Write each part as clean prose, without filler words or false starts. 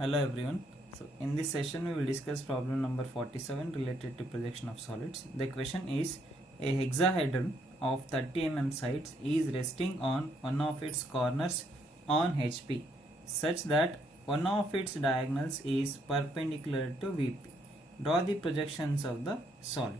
Hello everyone. So in this session we will discuss problem number 47 related to projection of solids. The question is a hexahedron of 30 mm sides is resting on one of its corners on HP such that one of its diagonals is perpendicular to VP. Draw the projections of the solid.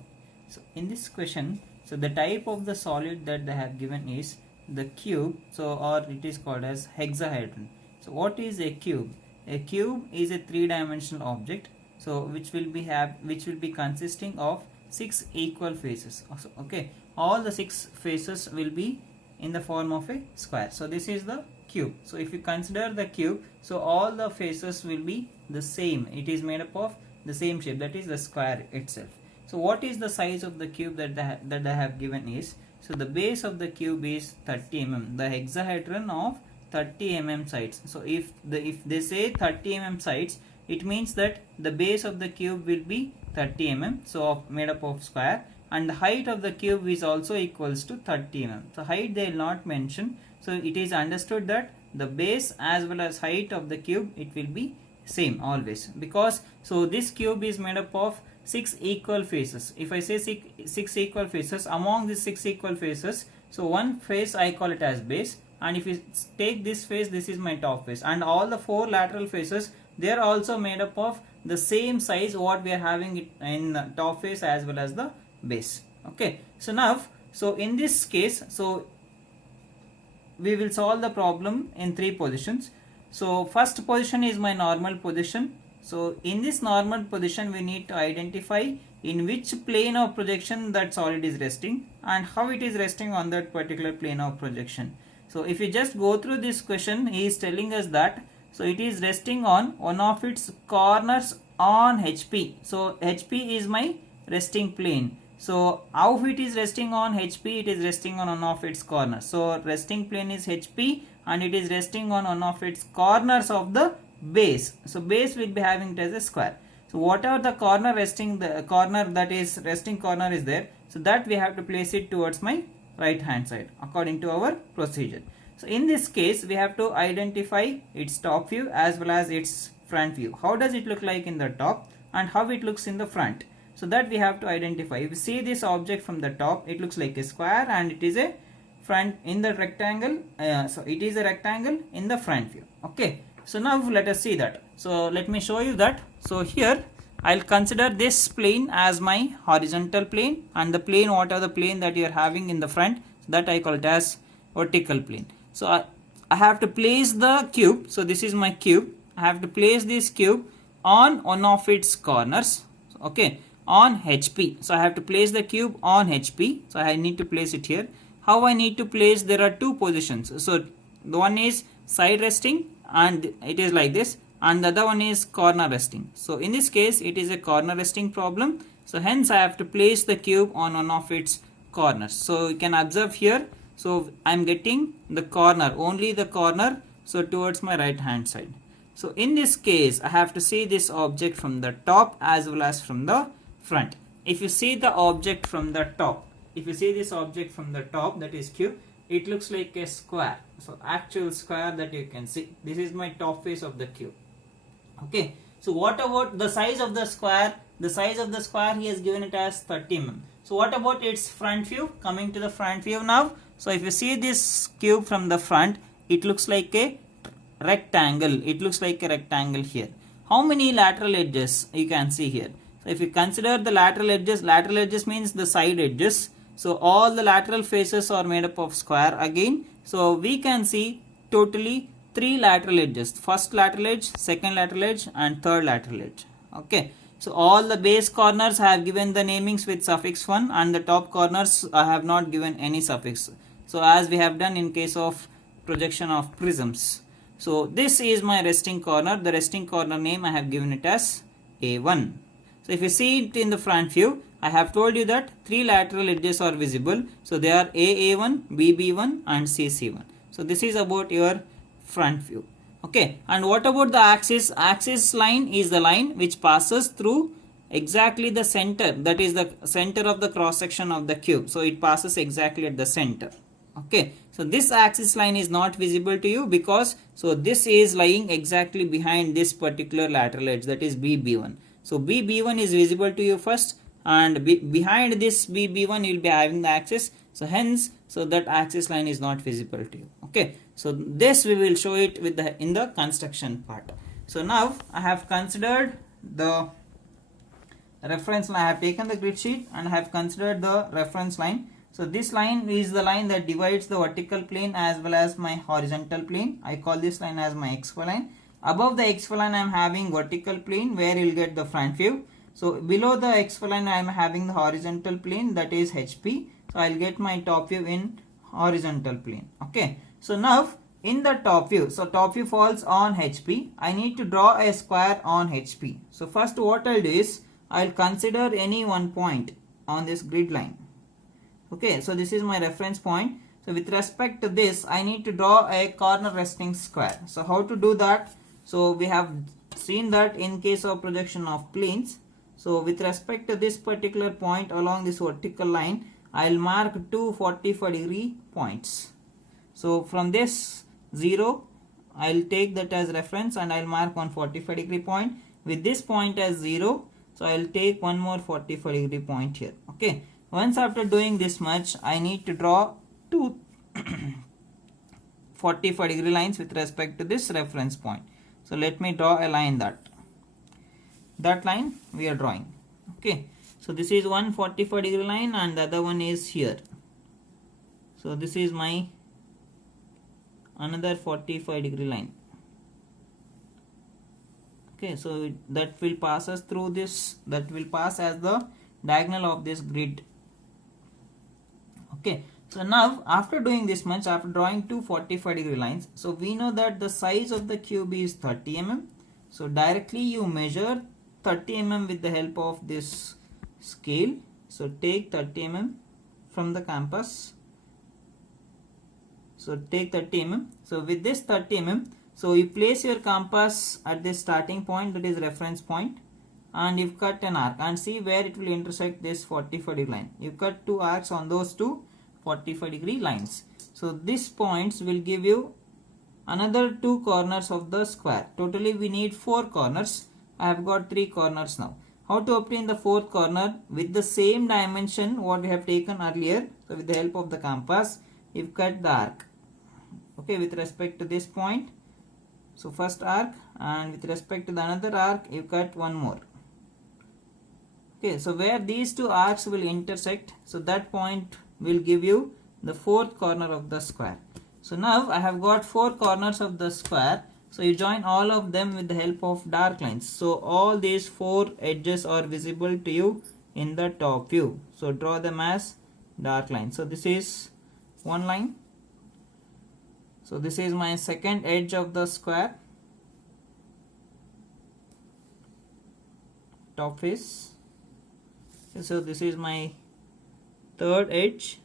So in this question, so the type of the solid that they have given is the cube, or it is called as hexahedron. So what is a cube? A cube is a three-dimensional object, so which will be consisting of 6 equal faces. Okay, all the 6 faces will be in the form of a square. So this is the cube. So if you consider the cube, so all the faces will be the same. It is made up of the same shape, that is the square itself. So what is the size of the cube that I have given is, so the base of the cube is 30 mm, the hexahedron of 30 mm sides. So if they say 30 mm sides, it means that the base of the cube will be 30 mm, so made up of square, and the height of the cube is also equals to 30 mm. So height they will not mention, so it is understood that the base as well as height of the cube, it will be same always, because so this cube is made up of 6 equal faces. If I say 6 equal faces, among these 6 equal faces, so one face I call it as base, and if you take this face, this is my top face, and all the 4 lateral faces, they are also made up of the same size what we are having it in top face as well as the base. Okay, so now, so in this case, so we will solve the problem in 3 positions. So first position is my normal position. So in this normal position, we need to identify in which plane of projection that solid is resting and how it is resting on that particular plane of projection. So if you just go through this question, he is telling us that so it is resting on one of its corners on HP. So HP is my resting plane. So how it is resting on HP? It is resting on one of its corners. So resting plane is HP and it is resting on one of its corners of the base. So base will be having it as a square. So whatever the corner resting, the corner that is resting corner is there, so that we have to place it towards my right hand side according to our procedure. So in this case, we have to identify its top view as well as its front view. How does it look like in the top and how it looks in the front? So that we have to identify. If you see this object from the top, it looks like a square and it is a front in the rectangle. So it is a rectangle in the front view. Okay. So now let us see that. So let me show you that. So here I'll consider this plane as my horizontal plane, and the plane, what are the plane that you are having in the front, so that I call it as vertical plane. So I have to place the cube. So this is my cube. I have to place this cube on one of its corners. Okay, on HP. So I have to place the cube on HP. So I need to place it here. How I need to place? There are 2 positions. So the one is side resting and it is like this, and the other one is corner resting. So in this case, it is a corner resting problem. So hence I have to place the cube on one of its corners. So you can observe here. So I am getting the corner, only the corner, so towards my right hand side. So in this case, I have to see this object from the top as well as from the front. If you see the object from the top, if you see this object from the top, that is cube, it looks like a square. So actual square that you can see, this is my top face of the cube. Okay, so what about the size of the square? The size of the square he has given it as 30 mm. So what about its front view? Coming to the front view now. So if you see this cube from the front, it looks like a rectangle. It looks like a rectangle here. How many lateral edges you can see here? So if you consider the lateral edges means the side edges. So all the lateral faces are made up of square again. So we can see totally 3 lateral edges. First lateral edge, second lateral edge and third lateral edge. Okay. So all the base corners I have given the namings with suffix 1 and the top corners I have not given any suffix. So as we have done in case of projection of prisms. So this is my resting corner. The resting corner name I have given it as A1. So if you see it in the front view, I have told you that 3 lateral edges are visible. So they are AA1, BB1 and CC1. So this is about your front view. Okay, and what about the axis? Axis line is the line which passes through exactly the center, that is the center of the cross section of the cube. So it passes exactly at the center. Okay, so this axis line is not visible to you because so this is lying exactly behind this particular lateral edge, that is BB1. So BB1 is visible to you first, and behind this BB1 you will be having the axis, so hence so that axis line is not visible to you. Okay, so this we will show it with the in the construction part. So now I have considered the reference line. I have taken the grid sheet and I have considered the reference line. So this line is the line that divides the vertical plane as well as my horizontal plane. I call this line as my XY line. Above the XY line I am having vertical plane where you will get the front view. So below the XY line I am having the horizontal plane, that is HP. So I will get my top view in horizontal plane. Okay. So now in the top view, so top view falls on HP. I need to draw a square on HP. So first what I will do is I will consider any one point on this grid line. Okay, so this is my reference point. So with respect to this, I need to draw a corner resting square. So how to do that? So we have seen that in case of projection of planes. So with respect to this particular point along this vertical line, I will mark two 45-degree points. So from this 0, I will take that as reference and I will mark one 45-degree point. With this point as 0, so I will take one more 45-degree point here. Okay. Once after doing this much, I need to draw two 45-degree lines with respect to this reference point. So let me draw a line that line we are drawing. Okay. So this is one 45-degree line and the other one is here. So this is my another 45-degree line. Okay, so that will pass us through this, that will pass as the diagonal of this grid. Okay, so now after doing this much, after drawing two 45-degree lines, so we know that the size of the cube is 30 mm. So directly you measure 30 mm with the help of this scale. So take 30 mm from the compass. So take 30 mm. So with this 30 mm, so you place your compass at this starting point, that is reference point, and you cut an arc and see where it will intersect this 45-degree line. You cut two arcs on those two 45-degree lines. So these points will give you another two corners of the square. Totally we need four corners. I have got three corners now. How to obtain the fourth corner? With the same dimension what we have taken earlier. So with the help of the compass, you cut the arc. Okay, with respect to this point. So first arc, and with respect to the another arc, you cut one more. Okay, so where these two arcs will intersect, so that point will give you the fourth corner of the square. So now I have got four corners of the square. So you join all of them with the help of dark lines. So all these four edges are visible to you in the top view. So draw them as dark lines. So this is one line. So this is my second edge of the square, top face. So this is my third edge,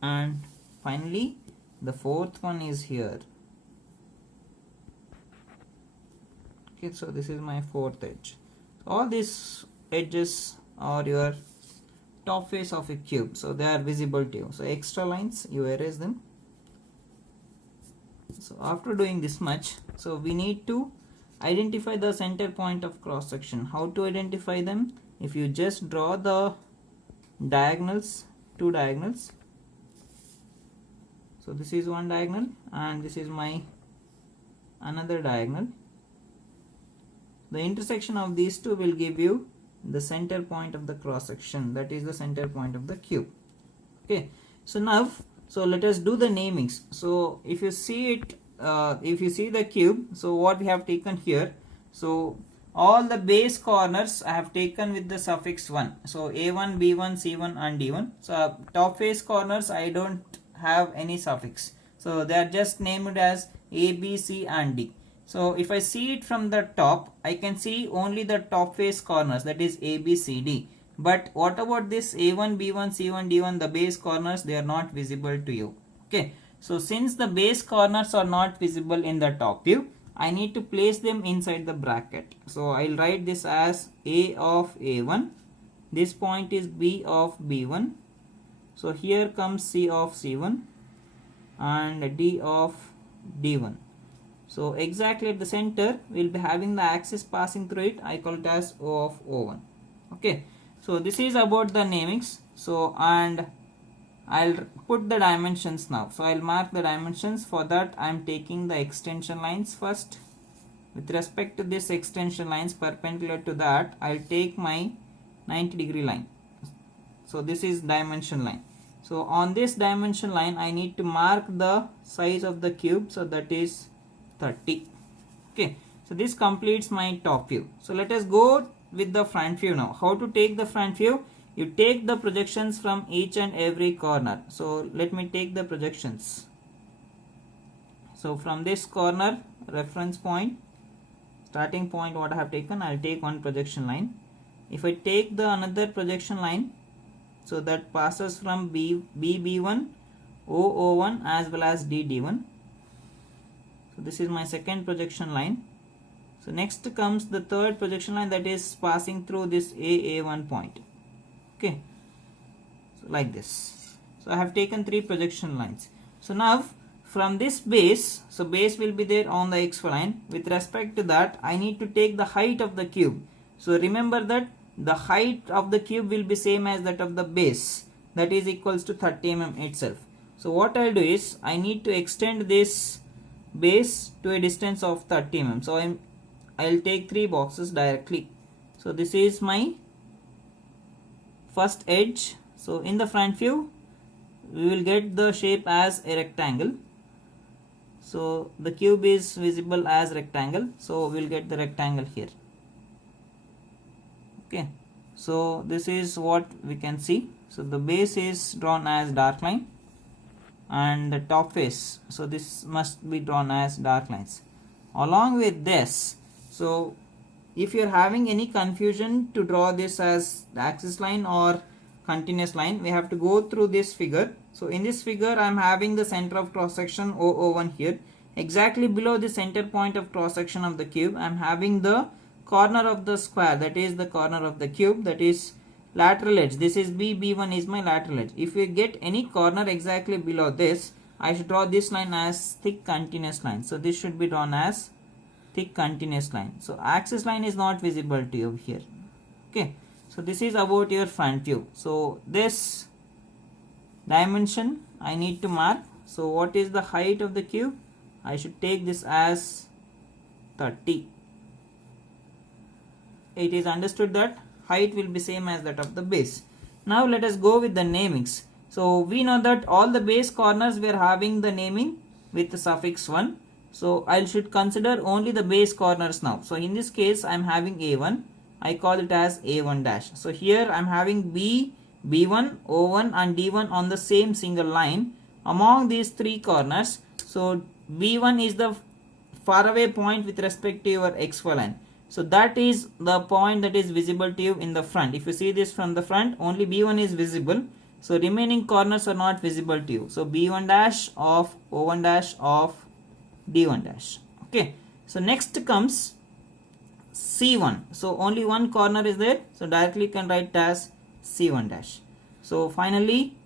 and finally the fourth one is here. Okay, so this is my fourth edge. All these edges are your top face of a cube, so they are visible to you. So extra lines you erase them. So after doing this much, so we need to identify the center point of cross section. How to identify them? If you just draw the diagonals, two diagonals. So this is one diagonal and this is my another diagonal. The intersection of these two will give you the center point of the cross section, that is the center point of the cube. Okay, so now so let us do the namings. So if you see it, if you see the cube, so what we have taken here, so all the base corners I have taken with the suffix 1. So A1, B1, C1 and D1. So top face corners I don't have any suffix, so they are just named as A, B, C and D. So if I see it from the top, I can see only the top face corners, that is A, B, C, D. But what about this A1, B1, C1, D1, the base corners, they are not visible to you. Okay, so since the base corners are not visible in the top view, I need to place them inside the bracket. So I'll write this as A of A1, this point is B of B1, So here comes C of C1 and D of D1. So exactly at the center we'll be having the axis passing through it. I call it as O of O1. Okay, so this is about the namings. So and I'll put the dimensions now. So I'll mark the dimensions. For that I am taking the extension lines first. With respect to this extension lines perpendicular to that, I'll take my 90-degree line. So this is dimension line. So on this dimension line I need to mark the size of the cube, so that is 30. Okay, so this completes my top view. So let us go with the front view now. How to take the front view? You take the projections from each and every corner. So let me take the projections. So from this corner, reference point, starting point, what I have taken, I'll take one projection line. If I take the another projection line, so that passes from BB1, OO1 as well as DD1. So this is my second projection line. So next comes the third projection line, that is passing through this AA1 point. Okay, so like this. So I have taken 3 projection lines. So now from this base, so base will be there on the XY line. With respect to that, I need to take the height of the cube. So remember that the height of the cube will be same as that of the base, that is equals to 30 mm itself. So what I'll do is I need to extend this base to a distance of 30 mm. So I'll take 3 boxes directly. So this is my first edge. So in the front view we will get the shape as a rectangle. So the cube is visible as rectangle, so we'll get the rectangle here. Okay, so this is what we can see. So the base is drawn as dark line and the top face, so this must be drawn as dark lines. Along with this, so if you are having any confusion to draw this as axis line or continuous line, we have to go through this figure. So in this figure I am having the center of cross section OO1 here. Exactly below the center point of cross section of the cube I am having the corner of the square, that is the corner of the cube, that is lateral edge. This is B1 is my lateral edge. If we get any corner exactly below this, I should draw this line as thick continuous line. So this should be drawn as thick continuous line. So axis line is not visible to you here. Okay, so this is about your front view. So this dimension I need to mark. So what is the height of the cube? I should take this as 30. It is understood that height will be same as that of the base. Now let us go with the namings. So we know that all the base corners we are having the naming with the suffix 1. So I should consider only the base corners now. So in this case I am having A1. I call it as A1 dash. So here I am having B, B1, O1 and D1 on the same single line among these 3 corners. So B1 is the faraway point with respect to your XY line. So that is the point that is visible to you in the front. If you see this from the front, only B1 is visible. So remaining corners are not visible to you. So B1 dash of O1 dash of D1 dash. Okay. So next comes C1. So only one corner is there. So directly you can write as C1 dash. So finally,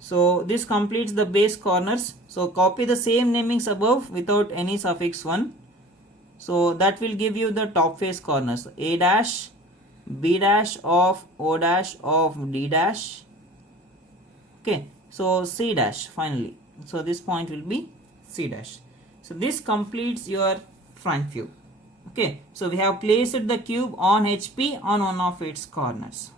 so this completes the base corners. So copy the same namings above without any suffix 1. So that will give you the top face corners. A dash, B dash of O dash of D dash. Okay. So C dash finally. So this point will be C dash. So this completes your front view. Okay. So we have placed the cube on HP on one of its corners.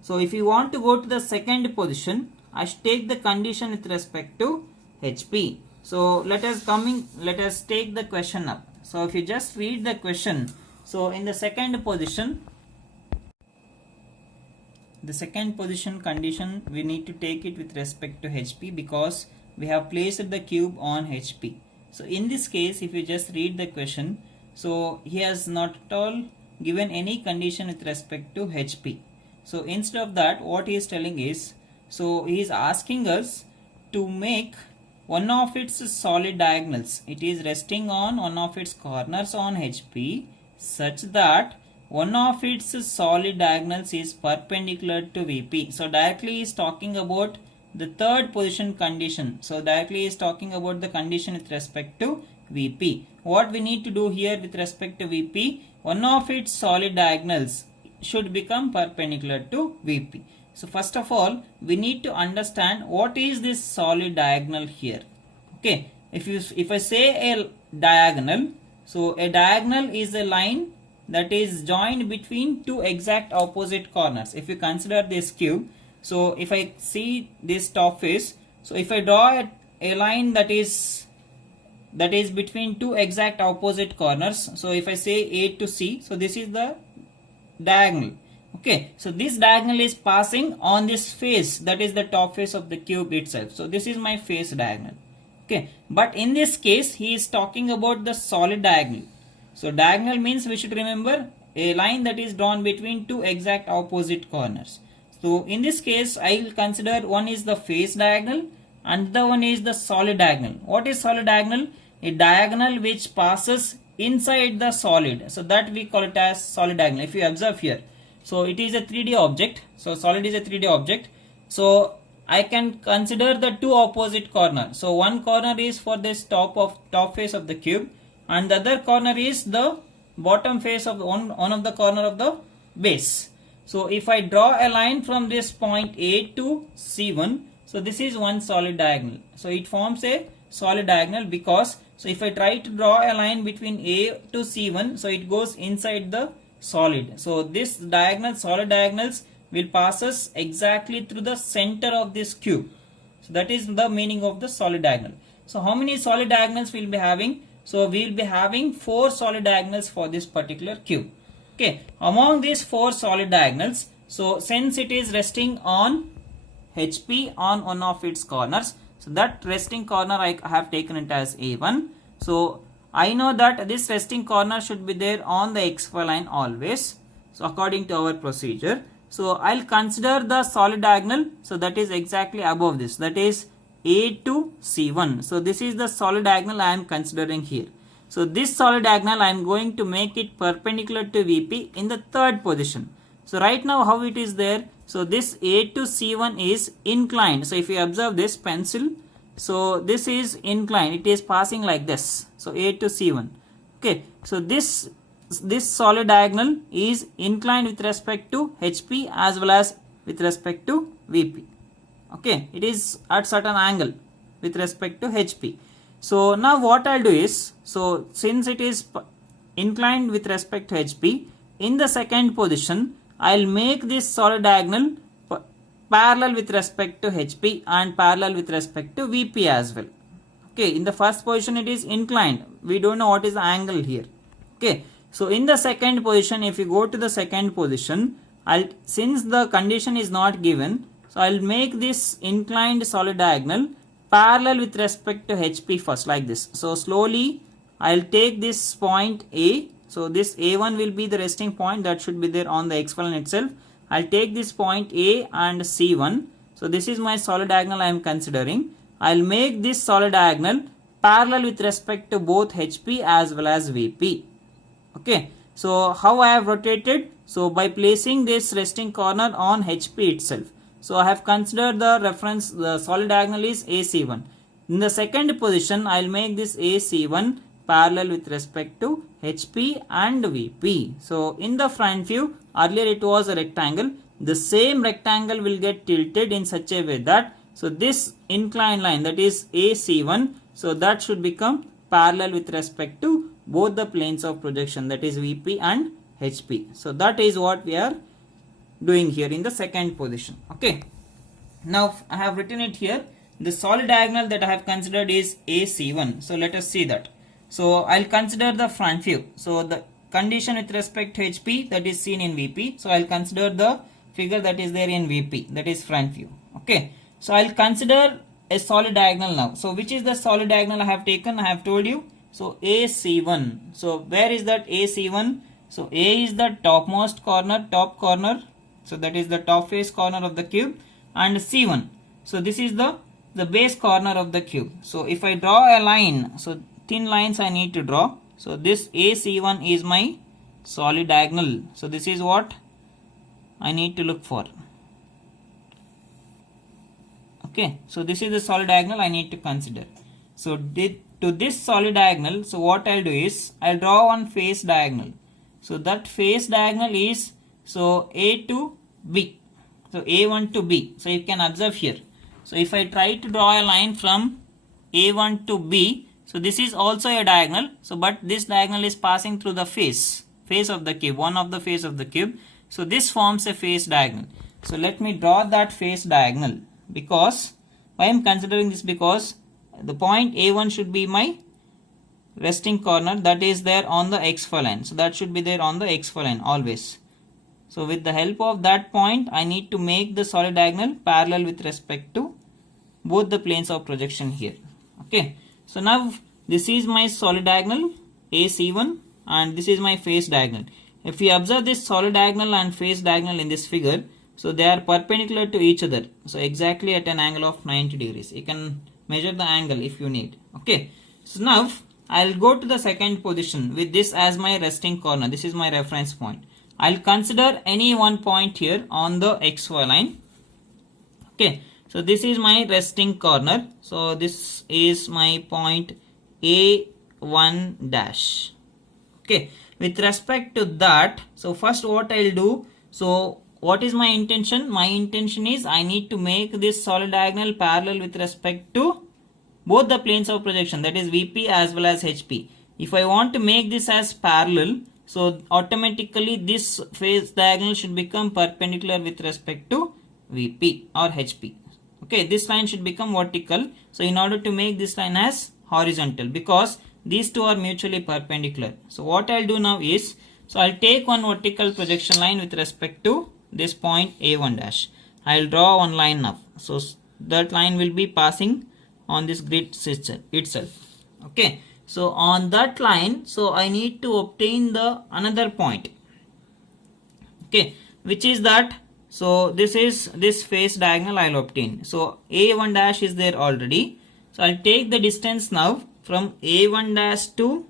So if you want to go to the second position, I should take the condition with respect to HP. So let us take the question up. So if you just read the question, so in the second position condition, we need to take it with respect to HP because we have placed the cube on HP. So in this case, if you just read the question, so he has not at all given any condition with respect to HP. So instead of that, what he is telling is, so he is asking us to make one of its solid diagonals. It is resting on one of its corners on HP such that one of its solid diagonals is perpendicular to VP. So directly is talking about the third position condition. So directly is talking about the condition with respect to VP. What we need to do here with respect to VP, one of its solid diagonals should become perpendicular to VP. So first of all, we need to understand what is this solid diagonal here. Okay, if I say a diagonal, so a diagonal is a line that is joined between two exact opposite corners. If you consider this cube, so if I see this top face, so if I draw a line that is between two exact opposite corners, so if I say A to C, so this is the diagonal. Okay, so this diagonal is passing on this face, that is the top face of the cube itself. So this is my face diagonal. Okay, but in this case he is talking about the solid diagonal. So diagonal means we should remember a line that is drawn between two exact opposite corners. So in this case I will consider one is the face diagonal and the one is the solid diagonal. What is solid diagonal? A diagonal which passes inside the solid. So that we call it as solid diagonal. If you observe here, so it is a 3D object. So solid is a 3D object. So I can consider the two opposite corners. So one corner is for this top face of the cube, and the other corner is the bottom face of one of the corner of the base. So if I draw a line from this point A to C1, so this is one solid diagonal. So it forms a solid diagonal because, so if I try to draw a line between A to C1, so it goes inside the solid. So this diagonal, solid diagonals will pass us exactly through the center of this cube. So that is the meaning of the solid diagonal. So how many solid diagonals we will be having? So we will be having 4 solid diagonals for this particular cube. Okay, among these 4 solid diagonals, so since it is resting on HP on one of its corners, so that resting corner I have taken it as A1. So I know that this resting corner should be there on the XY line always. So according to our procedure, so I'll consider the solid diagonal. So that is exactly above this, that is A to C1. So this is the solid diagonal I am considering here. So this solid diagonal I am going to make it perpendicular to VP in the third position. So right now how it is there? So this A to C1 is inclined. So if you observe this pencil, so this is inclined. It is passing like this. So A to C1. Okay. So this solid diagonal is inclined with respect to HP as well as with respect to VP. Okay. It is at certain angle with respect to HP. So now what I'll do is, so since it is inclined with respect to HP, in the second position I'll make this solid diagonal parallel with respect to HP and parallel with respect to VP as well. Okay, in the first position it is inclined. We don't know what is the angle here. Okay, so in the second position, if you go to the second position, since the condition is not given, so I'll make this inclined solid diagonal parallel with respect to HP first, like this. So slowly I'll take this point A. So this A1 will be the resting point that should be there on the X line itself. I'll take this point A and C1. So this is my solid diagonal I am considering. I'll make this solid diagonal parallel with respect to both HP as well as VP. Okay. So how I have rotated? So by placing this resting corner on HP itself. So I have considered the reference, the solid diagonal is AC1. In the second position, I'll make this AC1 parallel with respect to HP and VP. So in the front view, earlier it was a rectangle. The same rectangle will get tilted in such a way that, so this inclined line, that is AC1, so that should become parallel with respect to both the planes of projection, that is VP and HP. So that is what we are doing here in the second position. Okay. Now I have written it here. The solid diagonal that I have considered is AC1. So let us see that. So I'll consider the front view. So the condition with respect to HP, that is seen in VP. So I'll consider the figure that is there in VP, that is front view. Okay. So I'll consider a solid diagonal now. So which is the solid diagonal I have taken? I have told you. So AC1. So where is that AC1? So A is the topmost corner, top corner. So that is the top face corner of the cube, and C1. So this is the base corner of the cube. So if I draw a line, so thin lines I need to draw. So this AC1 is my solid diagonal. So this is what I need to look for. Okay, so this is the solid diagonal I need to consider. So to this solid diagonal, so what I'll do is I'll draw one face diagonal. So that face diagonal is so A to B. So A1 to B. So you can observe here. So if I try to draw a line from A1 to B, so this is also a diagonal. So but this diagonal is passing through the face of the cube, one of the face of the cube. So this forms a face diagonal. So let me draw that face diagonal. Because why I am considering this, because the point A1 should be my resting corner that is there on the xy line. So that should be there on the xy line always. So with the help of that point, I need to make the solid diagonal parallel with respect to both the planes of projection here. Okay. So now this is my solid diagonal AC1 and this is my face diagonal. If we observe this solid diagonal and face diagonal in this figure, so they are perpendicular to each other. So exactly at an angle of 90 degrees. You can measure the angle if you need. Okay. So now I'll go to the second position with this as my resting corner. This is my reference point. I'll consider any one point here on the xy line. Okay. So this is my resting corner. So this is my point A1 dash. Okay. With respect to that, so first what I'll do, so what is my intention? My intention is I need to make this solid diagonal parallel with respect to both the planes of projection, that is VP as well as HP. If I want to make this as parallel, so automatically this face diagonal should become perpendicular with respect to VP or HP. Okay, this line should become vertical. So in order to make this line as horizontal, because these two are mutually perpendicular. So what I'll do now is, so I'll take one vertical projection line with respect to this point A1 dash. I'll draw one line now. So that line will be passing on this grid itself. Okay. So on that line, so I need to obtain the another point. Okay. Which is that, so this is this face diagonal I'll obtain. So A1 dash is there already. So I'll take the distance now from A1 dash to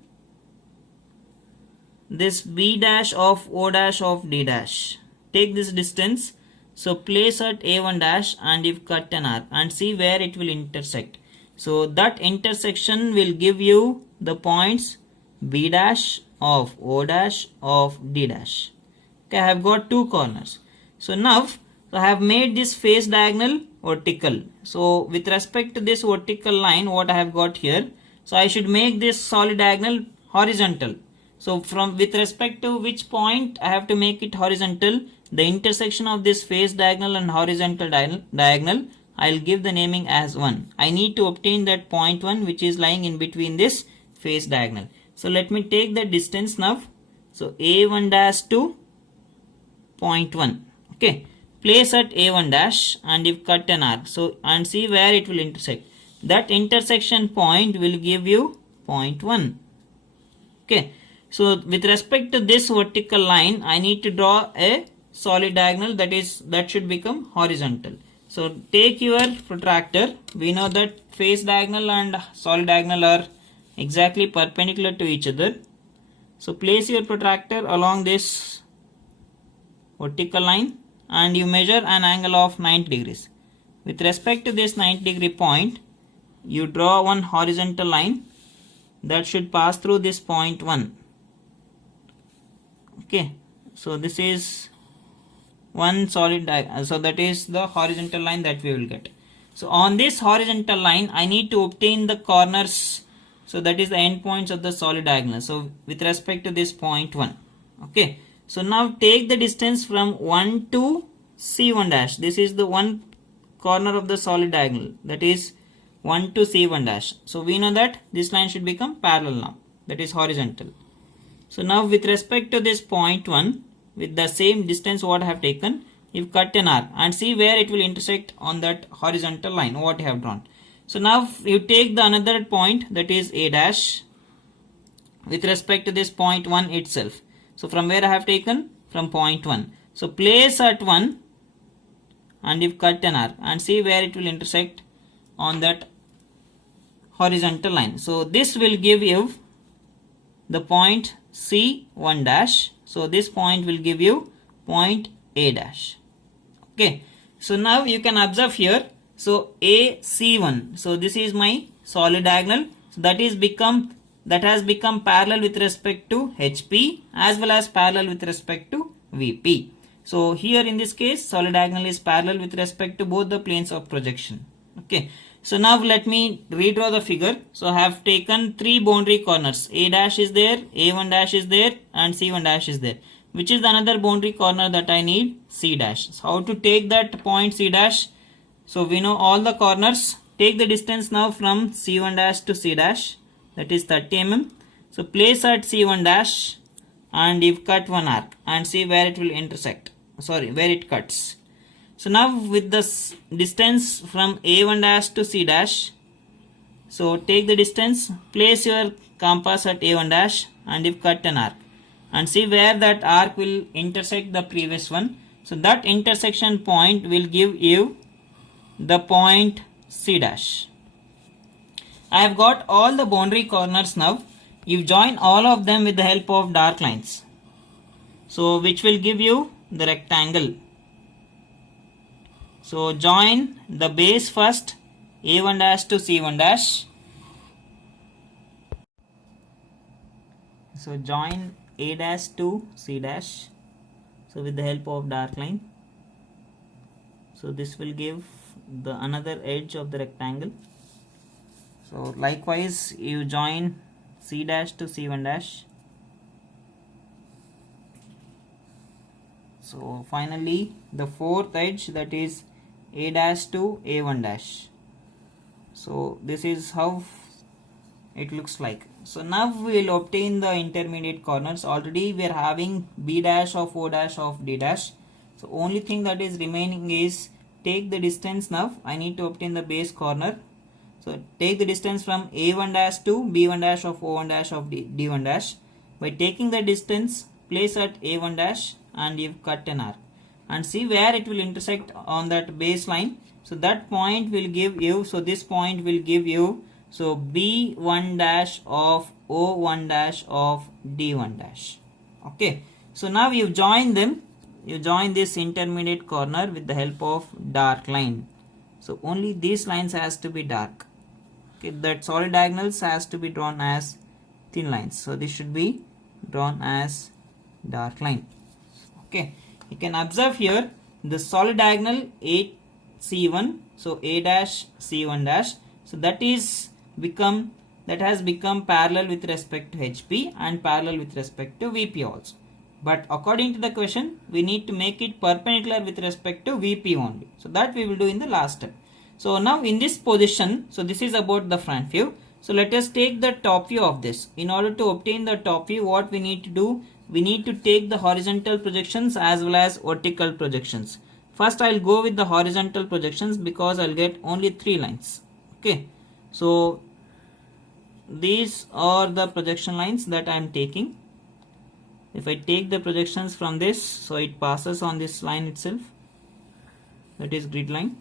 this B dash of O dash of D dash. Take this distance. So place at A1 dash and if cut an arc and see where it will intersect. So that intersection will give you the points B dash of O dash of D dash. Okay, I have got two corners. So now I have made this face diagonal vertical. So with respect to this vertical line, what I have got here, so I should make this solid diagonal horizontal. So from with respect to which point I have to make it horizontal, the intersection of this face diagonal and horizontal diagonal, I'll give the naming as 1. I need to obtain that point 1 which is lying in between this face diagonal. So let me take the distance now. So A1 dash to point 1. Okay. Place at A1 dash and if cut an arc. So and see where it will intersect. That intersection point will give you point 1. Okay. So with respect to this vertical line, I need to draw a solid diagonal that should become horizontal. So take your protractor. We know that face diagonal and solid diagonal are exactly perpendicular to each other. So place your protractor along this vertical line and you measure an angle of 90 degrees. With respect to this 90 degree point, you draw one horizontal line that should pass through this point 1. Okay, so this is one solid diagonal. So that is the horizontal line that we will get. So on this horizontal line, I need to obtain the corners. So that is the endpoints of the solid diagonal. So with respect to this point 1. Okay. So now take the distance from 1 to C1 dash. This is the one corner of the solid diagonal. That is 1 to C1 dash. So we know that this line should become parallel now. That is horizontal. So now with respect to this point 1, with the same distance what I have taken, you cut an arc and see where it will intersect on that horizontal line what you have drawn. So now you take the another point, that is A dash, with respect to this point 1 itself. So from where I have taken? From point 1. So place at 1 and you cut an arc and see where it will intersect on that horizontal line. So this will give you the point C1 dash. So this point will give you point A dash. Okay, so now you can observe here. So AC1. So this is my solid diagonal. So that has become parallel with respect to HP as well as parallel with respect to VP. So here in this case, solid diagonal is parallel with respect to both the planes of projection. Okay. So now let me redraw the figure. So I have taken three boundary corners. A dash is there, A1 dash is there, and C1 dash is there. Which is the another boundary corner that I need? C dash. So how to take that point C dash? So we know all the corners. Take the distance now from C1 dash to C dash. That is 30 mm. So place at C1 dash and you cut one arc and see where it will intersect. Sorry, where it cuts. So now with the distance from A1 dash to C dash, so take the distance, place your compass at A1 dash and you cut an arc and see where that arc will intersect the previous one. So that intersection point will give you the point C dash. I have got all the boundary corners now. You join all of them with the help of dark lines. So which will give you the rectangle. So join the base first, A1 dash to C1 dash. So join A dash to C dash. So with the help of dark line. So this will give the another edge of the rectangle. So likewise you join C dash to C1 dash. So finally the fourth edge, that is A dash to A1 dash. So this is how it looks like. So now we will obtain the intermediate corners. Already we are having B dash of O dash of D dash. So only thing that is remaining is take the distance now. I need to obtain the base corner. So take the distance from A1 dash to B1 dash of O1 dash of D1 dash. By taking the distance, place at A1 dash and you cut an arc and see where it will intersect on that baseline. So that point will give you, so this point will give you, so B1 dash of O1 dash of D1 dash. Okay, so now you join them, you join this intermediate corner with the help of dark line. So only these lines has to be dark. Okay, that solid diagonals has to be drawn as thin lines. So this should be drawn as dark line. Okay, you can observe here the solid diagonal AC1, so A dash C1 dash. So that has become parallel with respect to HP and parallel with respect to VP also. But according to the question, we need to make it perpendicular with respect to VP only. So that we will do in the last step. So now in this position, so this is about the front view. So let us take the top view of this. In order to obtain the top view, what we need to do? We need to take the horizontal projections as well as vertical projections. First I'll go with the horizontal projections because I'll get only 3 lines. Okay, so these are the projection lines that I am taking. If I take the projections from this, so it passes on this line itself, that is grid line.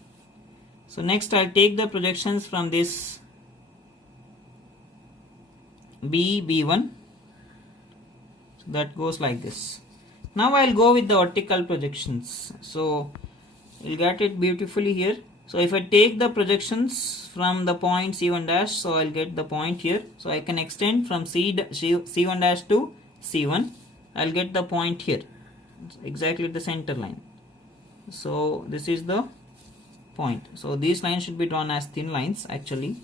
So next I'll take the projections from this B1. So that goes like this. Now I'll go with the vertical projections. So you'll get it beautifully here. So if I take the projections from the point C1 dash, so I'll get the point here. So I can extend from C1 dash to C1. I'll get the point here, exactly at the center line. So this is the point. So these lines should be drawn as thin lines actually.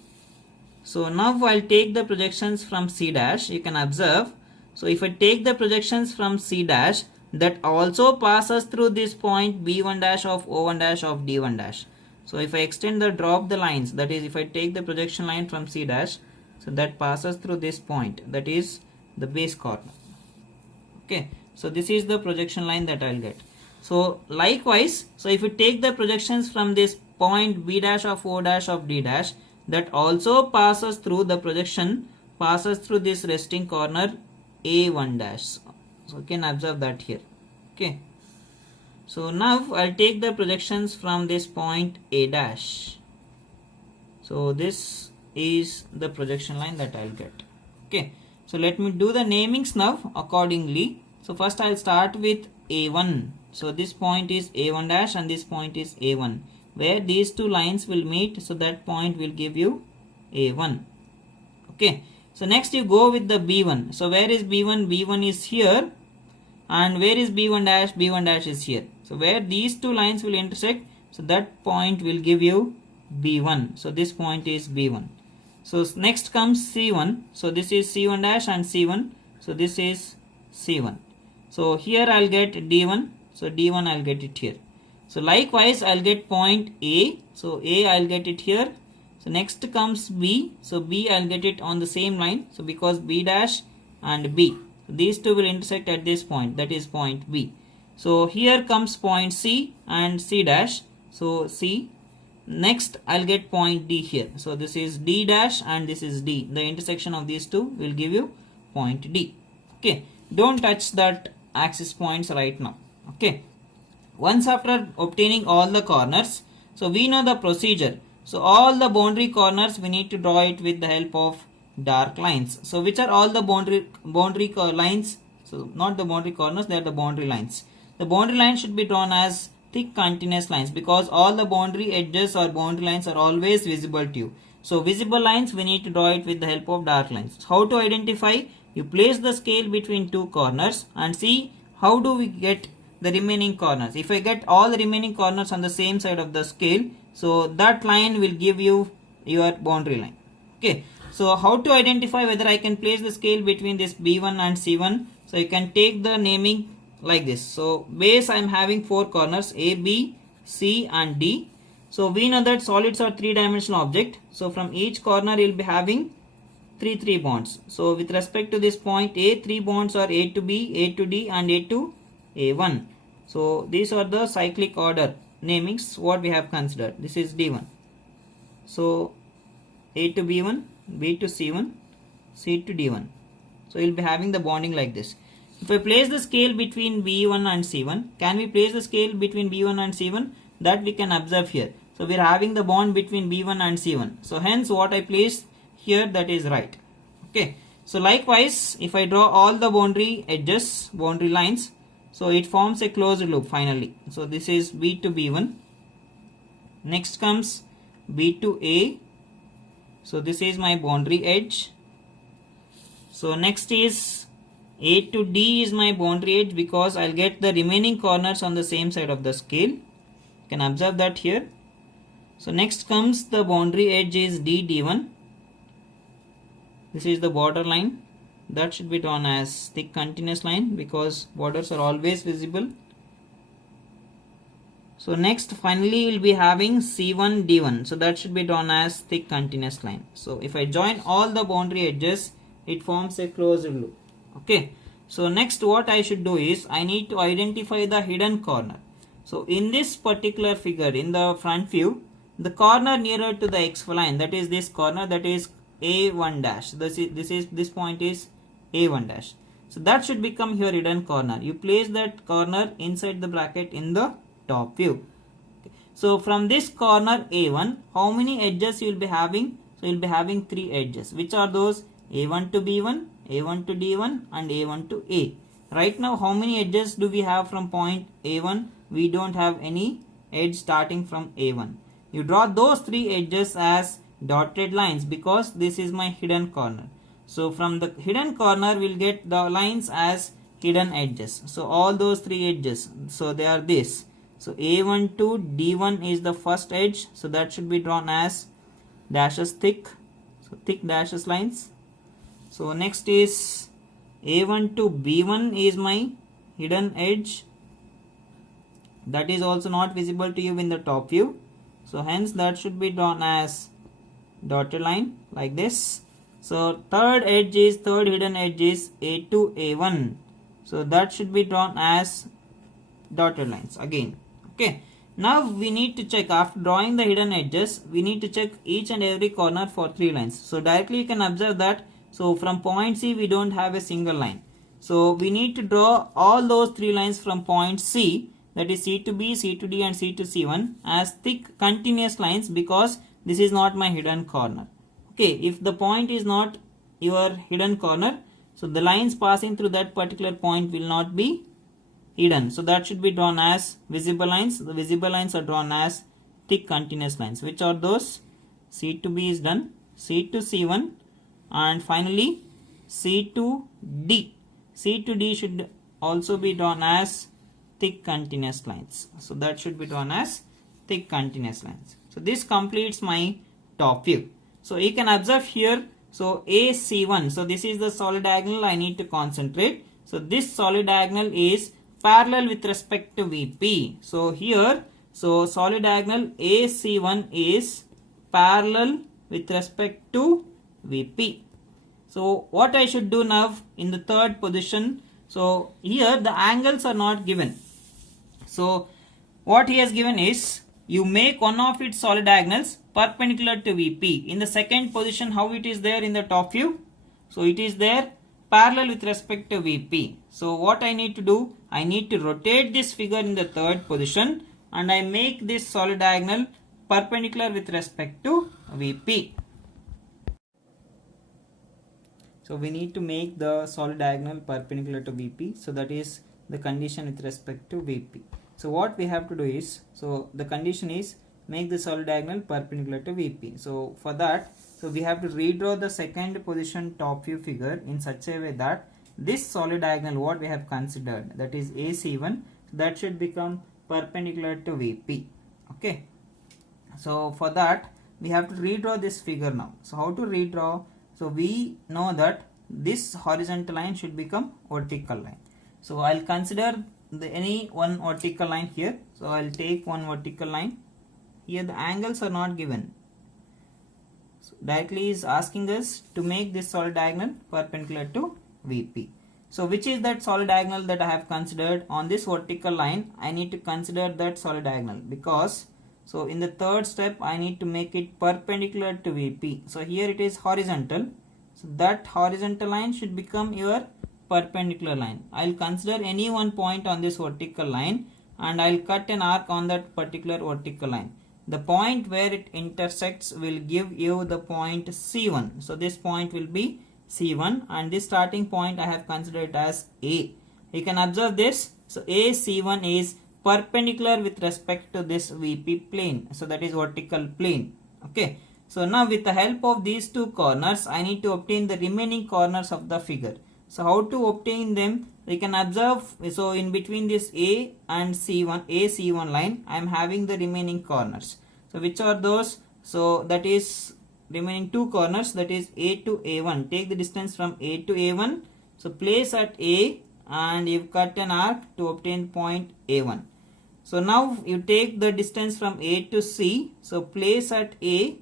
So now I'll take the projections from C dash. You can observe. So if I take the projections from C dash, that also passes through this point B1 dash of O1 dash of D1 dash. So if I extend the drop the lines, that is if I take the projection line from C dash, so that passes through this point, that is the base corner. Okay, so this is the projection line that I'll get. So likewise, so if you take the projections from this point B dash of O dash of D dash, that also passes through the projection, passes through this resting corner A1 dash. So you can observe that here. Okay, so now I'll take the projections from this point A dash. So this is the projection line that I'll get. Okay, so let me do the namings now accordingly. So first I'll start with A1. So this point is A1 dash and this point is A1. Where these two lines will meet, so that point will give you A1. Okay. So next you go with the B1. So where is B1? B1 is here. And where is B1 dash? B1 dash is here. So where these two lines will intersect, so that point will give you B1. So this point is B1. So next comes C1. So this is C1 dash and C1. So this is C1. So here I'll get D1. So D1 I'll get it here. So likewise I'll get point A. So A I'll get it here. So next comes B. So B I'll get it on the same line. So because B dash and B, these two will intersect at this point, that is point B. So here comes point C and C dash. So C. Next I'll get point D here. So this is D dash and this is D. The intersection of these two will give you point D. Okay. Don't touch that axis points right now. Okay. Once after obtaining all the corners, so we know the procedure. So all the boundary corners we need to draw it with the help of dark lines. So which are all the boundary lines? So not the boundary corners, they are the boundary lines. The boundary lines should be drawn as thick continuous lines because all the boundary edges or boundary lines are always visible to you. So visible lines we need to draw it with the help of dark lines. How to identify? You place the scale between two corners and see how do we get the remaining corners. If I get all the remaining corners on the same side of the scale, so that line will give you your boundary line. Okay. So how to identify whether I can place the scale between this B1 and C1? So you can take the naming like this. So base I am having four corners A, B, C and D. So we know that solids are three-dimensional object. So from each corner you will be having three bonds. So with respect to this point A, three bonds are A to B, A to D and A to A1. So these are the cyclic order namings what we have considered. This is D1. So A to B1, B to C1, C to D1. So you'll be having the bonding like this. If I place the scale between B1 and C1, can we place the scale between B1 and C1? That we can observe here. So we are having the bond between B1 and C1. So hence what I placed here, that is right. Okay. So likewise, if I draw all the boundary edges, boundary lines, so it forms a closed loop finally. So this is B to B1. Next comes B to A. So this is my boundary edge. So next is A to D is my boundary edge because I'll get the remaining corners on the same side of the scale. You can observe that here. So next comes the boundary edge is D, D1. This is the border line. That should be drawn as thick continuous line because borders are always visible. So next finally we'll be having C1, D1. So that should be drawn as thick continuous line. So if I join all the boundary edges, it forms a closed loop. Okay. So next what I should do is I need to identify the hidden corner. So in this particular figure in the front view, the corner nearer to the x-line, that is this corner, that is A1 dash. This point is A1 dash. So that should become your hidden corner. You place that corner inside the bracket in the top view. Okay. So from this corner A1, how many edges you will be having? So you will be having three edges. Which are those? A1 to B1, A1 to D1 and A1 to A. Right now how many edges do we have from point A1? We don't have any edge starting from A1. You draw those three edges as dotted lines because this is my hidden corner. So from the hidden corner we'll get the lines as hidden edges. So all those three edges, so they are this. So A1 to D1 is the first edge. So that should be drawn as dashes thick. So thick dashes lines. So next is A1 to B1 is my hidden edge. That is also not visible to you in the top view. So hence that should be drawn as dotted line like this. So third hidden edge is A to A1. So that should be drawn as dotted lines again. Okay. Now we need to check, after drawing the hidden edges, we need to check each and every corner for three lines. So directly you can observe that. So from point C we don't have a single line. So we need to draw all those three lines from point C, that is C to B, C to D and C to C1 as thick continuous lines because this is not my hidden corner. Okay, if the point is not your hidden corner, So the lines passing through that particular point will not be hidden. So that should be drawn as visible lines. The visible lines are drawn as thick continuous lines. Which are those? C to B is done. C to C1 and finally C to D. C to D should also be drawn as thick continuous lines. So that should be drawn as thick continuous lines. So this completes my top view. So you can observe here, so AC1, so this is the solid diagonal I need to concentrate. So this solid diagonal is parallel with respect to VP. So here, so solid diagonal AC1 is parallel with respect to VP. So what I should do now in the third position, so here the angles are not given. So what he has given is, you make one of its solid diagonals perpendicular to VP. In the second position, how it is there in the top view? So it is there parallel with respect to VP. So what I need to do? I need to rotate this figure in the third position and I make this solid diagonal perpendicular with respect to VP. So we need to make the solid diagonal perpendicular to VP. So that is the condition with respect to VP. So what we have to do is, so the condition is make the solid diagonal perpendicular to VP. So for that, so we have to redraw the second position top view figure in such a way that this solid diagonal what we have considered, that is AC1, that should become perpendicular to VP. Okay. So for that we have to redraw this figure now. So how to redraw? So we know that this horizontal line should become vertical line. So I'll consider any one vertical line here. So I'll take one vertical line. Here the angles are not given. So directly is asking us to make this solid diagonal perpendicular to VP. So which is that solid diagonal that I have considered on this vertical line? I need to consider that solid diagonal because, so in the third step I need to make it perpendicular to VP. So here it is horizontal. So that horizontal line should become your perpendicular line. I'll consider any one point on this vertical line and I'll cut an arc on that particular vertical line. The point where it intersects will give you the point C1. So this point will be C1 and this starting point I have considered as A. You can observe this. So AC1 is perpendicular with respect to this VP plane. So that is vertical plane. Okay. So now with the help of these two corners, I need to obtain the remaining corners of the figure. So how to obtain them? We can observe, so in between this A and C1, AC1 line, I am having the remaining corners. So which are those? So that is remaining two corners, that is A to A1. Take the distance from A to A1. So place at A and you cut an arc to obtain point A1. So now you take the distance from A to C. So place at A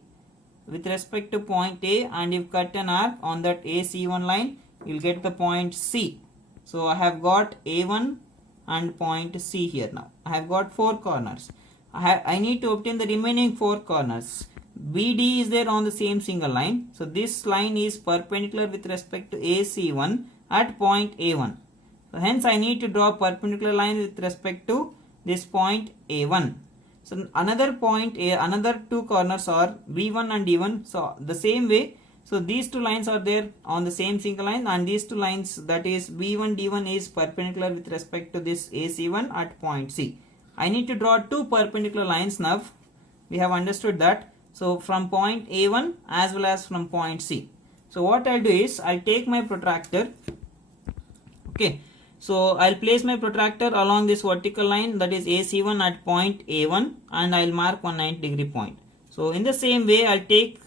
with respect to point A and you cut an arc on that AC1 line. You will get the point C. So I have got A1 and point C here now. I have got four corners. I need to obtain the remaining four corners. BD is there on the same single line. So this line is perpendicular with respect to AC1 at point A1. So hence I need to draw a perpendicular line with respect to this point A1. So another point, another two corners are B1 and D1. So the same way, so these two lines are there on the same single line and these two lines, that is B1 D1 is perpendicular with respect to this AC1 at point C. I need to draw two perpendicular lines now. We have understood that. So from point A1 as well as from point C. So what I'll do is I'll take my protractor. Okay. So I'll place my protractor along this vertical line, that is AC1 at point A1, and I'll mark 190 degree point. So in the same way I'll take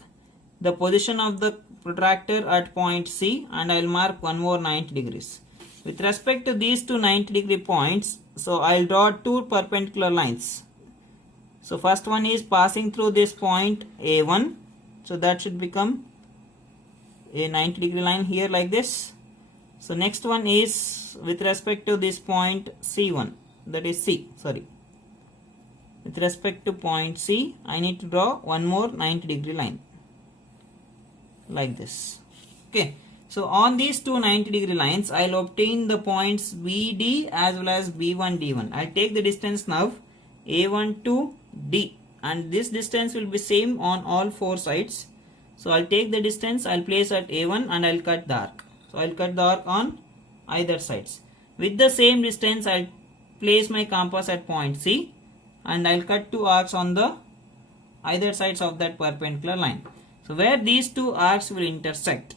the position of the protractor at point C and I'll mark one more 90 degrees. With respect to these two 90 degree points, so I'll draw two perpendicular lines. So first one is passing through this point A1. So that should become a 90 degree line here like this. So next one is with respect to this point C1, that is C, sorry. With respect to point C, I need to draw one more 90 degree line like this. Okay. So on these two 90 degree lines, I'll obtain the points BD as well as B1 D1. I'll take the distance now A1 to D and this distance will be same on all four sides. So I'll take the distance, I'll place at A1 and I'll cut the arc. So So I'll cut the arc on either sides. With the same distance, I'll place my compass at point C and I'll cut 2 arcs on the either sides of that perpendicular line. So where these 2 arcs will intersect,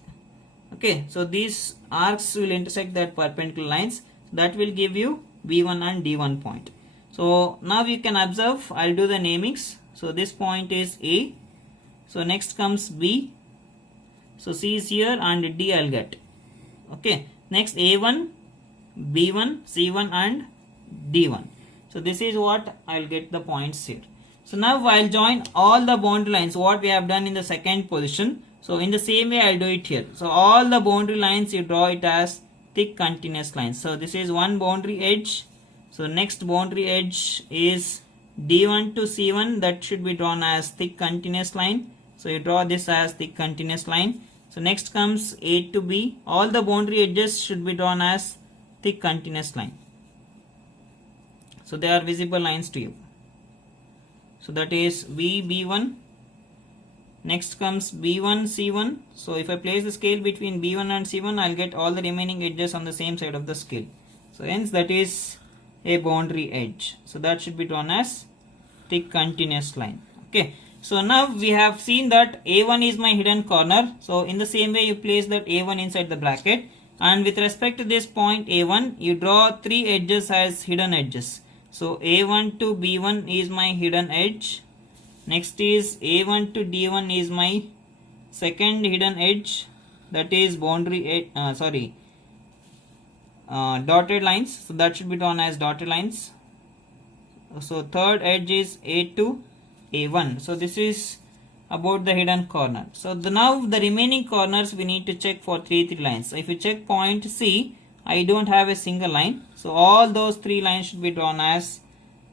okay, so these arcs will intersect that perpendicular lines, that will give you B1 and D1 point. So now you can observe, I'll do the namings. So this point is A, so next comes B, so C is here and D I'll get. Okay, next A1, B1, C1 and D1. So this is what I'll get the points here. So now I'll join all the boundary lines what we have done in the second position. So in the same way I'll do it here. So all the boundary lines you draw it as thick continuous lines. So this is one boundary edge. So next boundary edge is D1 to C1, that should be drawn as thick continuous line. So you draw this as thick continuous line. So next comes A to B. All the boundary edges should be drawn as thick continuous line. So they are visible lines to you. So that is B, B1. Next comes B1, C1. So if I place the scale between B1 and C1, I'll get all the remaining edges on the same side of the scale. So hence that is a boundary edge. So that should be drawn as thick continuous line. Okay. So now we have seen that A1 is my hidden corner. So in the same way you place that A1 inside the bracket. And with respect to this point A1, you draw 3 edges as hidden edges. So A1 to B1 is my hidden edge. Next is A1 to D1 is my second hidden edge. That is boundary edge, dotted lines. So that should be drawn as dotted lines. So third edge is A to A1. So this is about the hidden corner. So now the remaining corners we need to check for 3 lines. So if you check point C, I don't have a single line. So all those 3 lines should be drawn as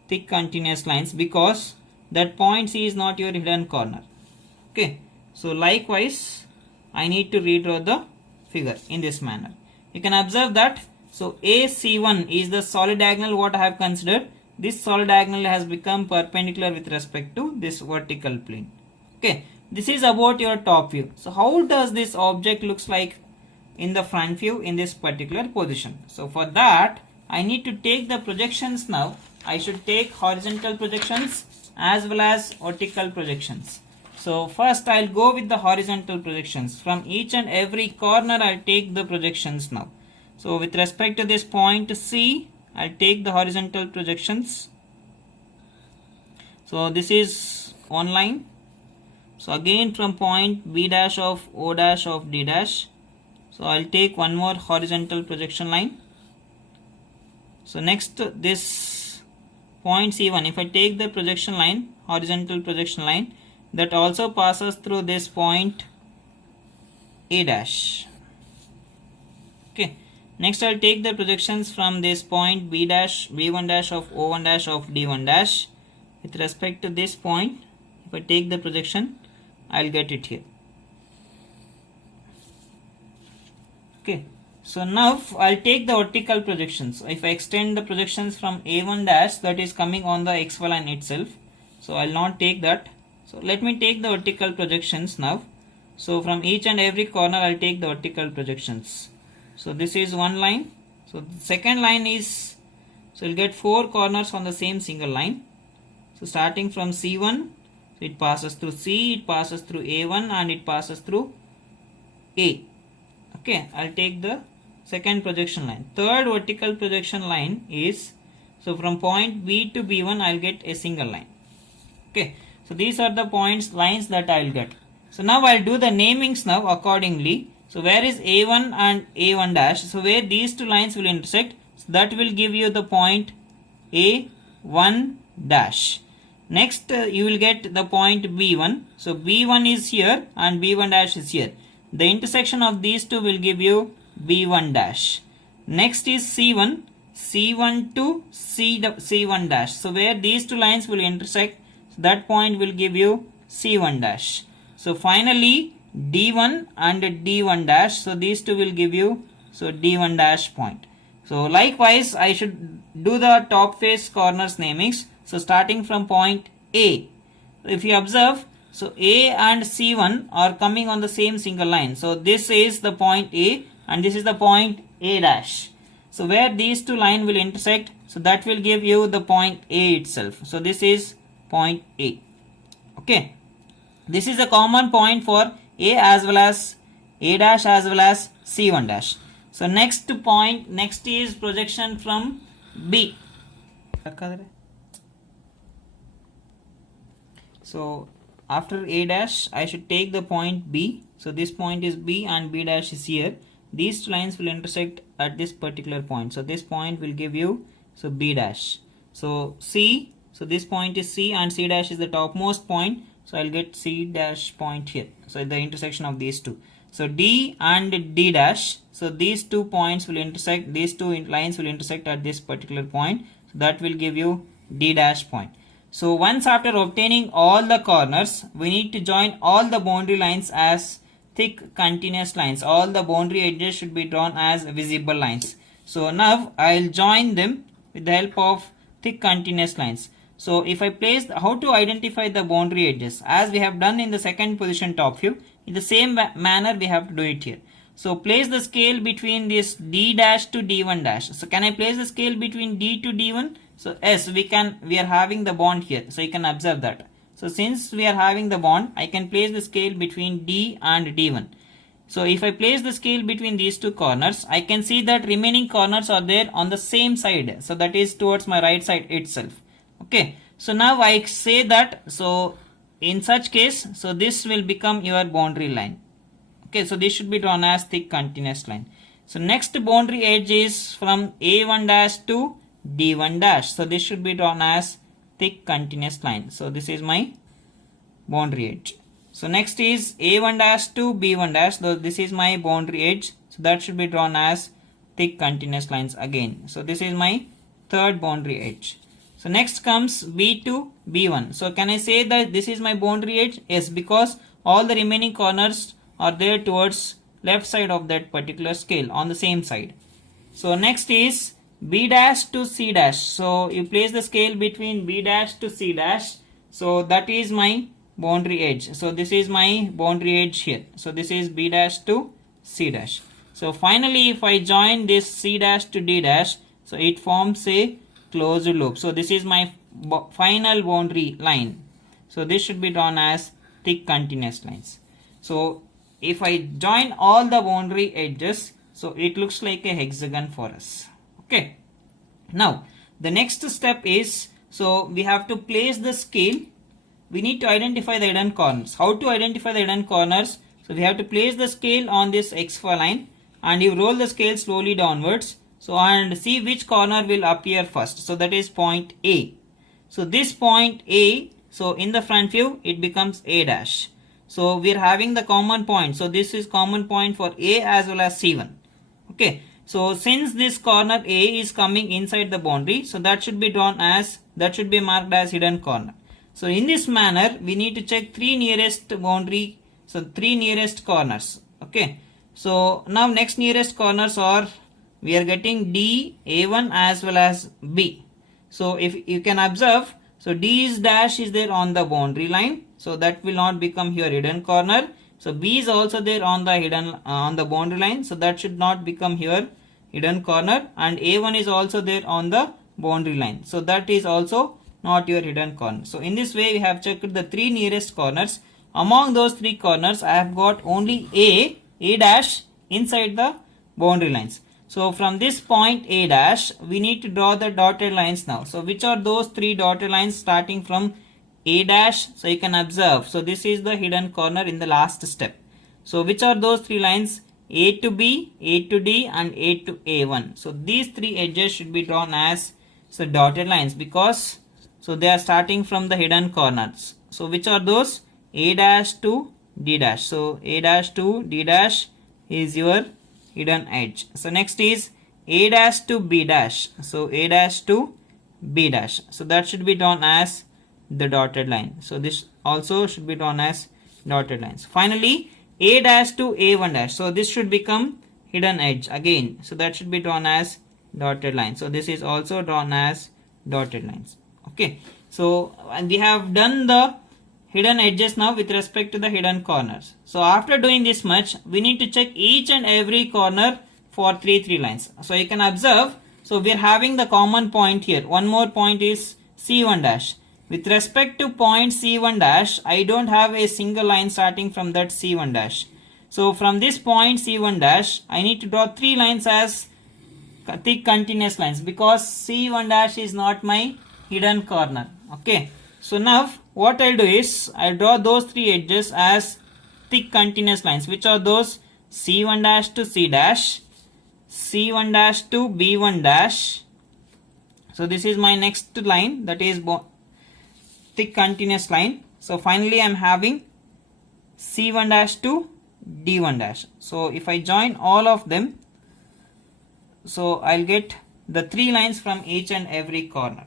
thick continuous lines because that point C is not your hidden corner. Okay. So likewise, I need to redraw the figure in this manner. You can observe that. So AC1 is the solid diagonal what I have considered. This solid diagonal has become perpendicular with respect to this vertical plane. Okay. This is about your top view. So how does this object looks like in the front view in this particular position? So for that, I need to take the projections now. I should take horizontal projections as well as vertical projections. So first I'll go with the horizontal projections. From each and every corner I'll take the projections now. So with respect to this point C, I'll take the horizontal projections. So this is one line. So again from point B dash of O dash of D dash. So I'll take one more horizontal projection line. So next this point C1, if I take the projection line, horizontal projection line, that also passes through this point A dash. Okay. Next I'll take the projections from this point B dash, B1 dash of O1 dash of D1 dash. With respect to this point, if I take the projection, I'll get it here. Okay. So now I'll take the vertical projections. If I extend the projections from A1 dash, that is coming on the XY line itself. So I'll not take that. So let me take the vertical projections now. So from each and every corner I'll take the vertical projections. So this is one line. So the second line is, so you'll get 4 corners on the same single line. So starting from C1, so it passes through C, it passes through A1 and it passes through A. Okay, I'll take the second projection line. Third vertical projection line is, so from point B to B1 I'll get a single line. Okay, so these are the points, lines that I'll get. So now I'll do the namings now accordingly. So where is A1 and A1 dash? So where these 2 lines will intersect, so that will give you the point A1 dash. Next you will get the point B1. So B1 is here and B1 dash is here. The intersection of these 2 will give you B1 dash. Next is C1, C1 to C1 dash. So where these 2 lines will intersect, so that point will give you C1 dash. So finally D1 and D1 dash. So these 2 will give you, so D1 dash point. So likewise I should do the top face corners namings. So starting from point A, if you observe, so A and C1 are coming on the same single line. So this is the point A and this is the point A dash. So where these two lines will intersect, so that will give you the point A itself. So this is point A. Okay, this is a common point for A as well as A dash as well as C1 dash. So next is projection from B. So after A dash, I should take the point B. So this point is B and B dash is here. These two lines will intersect at this particular point. So this point will give you, so B dash. So C, so this point is C and C dash is the topmost point. So I'll get C dash point here. So the intersection of these two. So D and D dash. So these 2 points will intersect, these two lines will intersect at this particular point. So that will give you D dash point. So once after obtaining all the corners, we need to join all the boundary lines as thick continuous lines. All the boundary edges should be drawn as visible lines. So now I'll join them with the help of thick continuous lines. So if I place, how to identify the boundary edges, as we have done in the second position top view, in the same manner we have to do it here. So place the scale between this D dash to D1 dash. So can I place the scale between D to D1? So yes, we are having the bond here. So you can observe that. So since we are having the bond, I can place the scale between D and D1. So if I place the scale between these two corners, I can see that remaining corners are there on the same side. So that is towards my right side itself. Okay. So now I say that, so in such case, so this will become your boundary line. Okay. So this should be drawn as thick continuous line. So next boundary edge is from A1 dash to D1 dash. So this should be drawn as thick continuous line. So this is my boundary edge. So next is A1 dash to B1 dash. So this is my boundary edge. So that should be drawn as thick continuous lines again. So this is my third boundary edge. So next comes B to B1. So can I say that this is my boundary edge? Yes, because all the remaining corners are there towards left side of that particular scale on the same side. So next is B dash to C dash. So you place the scale between B dash to C dash. So that is my boundary edge. So this is my boundary edge here. So this is B dash to C dash. So finally if I join this C dash to D dash, so it forms a closed loop. So this is my final boundary line. So this should be drawn as thick continuous lines. So if I join all the boundary edges, so it looks like a hexagon for us. Okay. Now the next step is, so we have to place the scale. We need to identify the hidden corners. How to identify the hidden corners? So we have to place the scale on this XY line and you roll the scale slowly downwards. So and see which corner will appear first. So that is point A. So this point A, so in the front view it becomes A dash. So we are having the common point. So this is common point for A as well as C1. Okay. So since this corner A is coming inside the boundary, so that should be drawn as, that should be marked as hidden corner. So in this manner, we need to check three nearest boundary, so three nearest corners. Okay. So now next nearest corners are, we are getting D, A1 as well as B. So if you can observe, so D's dash is there on the boundary line. So that will not become here hidden corner. So B is also there on the hidden on the boundary line. So that should not become here hidden corner. And A1 is also there on the boundary line. So that is also not your hidden corner. So in this way we have checked the three nearest corners. Among those three corners I have got only A dash inside the boundary lines. So from this point A dash we need to draw the dotted lines now. So which are those three dotted lines starting from A dash? So you can observe. So this is the hidden corner in the last step. So which are those three lines? A to B, A to D and A to A1. So these three edges should be drawn as dotted lines because so they are starting from the hidden corners. So which are those? A dash to D dash. So A dash to D dash is your hidden edge. So next is A dash to B dash. So A dash to B dash. So that should be drawn as the dotted line. So this also should be drawn as dotted lines. Finally A dash to A1 dash. So this should become hidden edge again. So that should be drawn as dotted line. So this is also drawn as dotted lines. Okay. So and we have done the hidden edges now with respect to the hidden corners. So after doing this much, we need to check each and every corner for 3 lines. So you can observe, so we are having the common point here. One more point is C1 dash. With respect to point C1 dash, I don't have a single line starting from that C1 dash. So from this point C1 dash, I need to draw 3 lines as thick continuous lines because C1 dash is not my hidden corner. Okay. So now what I'll do is I'll draw those 3 edges as thick continuous lines, which are those C1 dash to C dash, C1 dash to B1 dash. So this is my next line, that is thick continuous line. So finally I'm having C1 dash to D1 dash. So if I join all of them, so I'll get the 3 lines from each and every corner.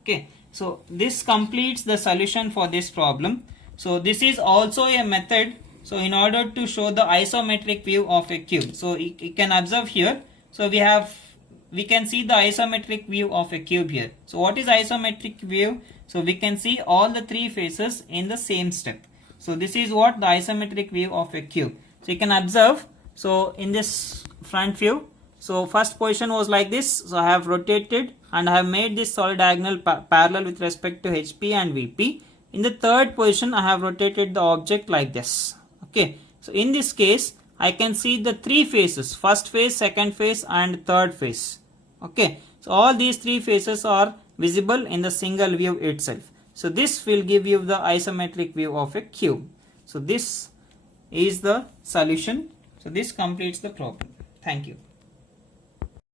Okay. So this completes the solution for this problem. So this is also a method. So in order to show the isometric view of a cube, so you can observe here. So we can see the isometric view of a cube here. So what is isometric view? So we can see all the 3 faces in the same step. So this is what the isometric view of a cube. So you can observe. So in this front view, so first position was like this. So I have rotated and I have made this solid diagonal parallel with respect to HP and VP. In the third position, I have rotated the object like this. Okay. So in this case, I can see the 3 faces, first face, second face and third face. Okay. So all these 3 faces are visible in the single view itself. So this will give you the isometric view of a cube. So this is the solution. So this completes the problem. Thank you.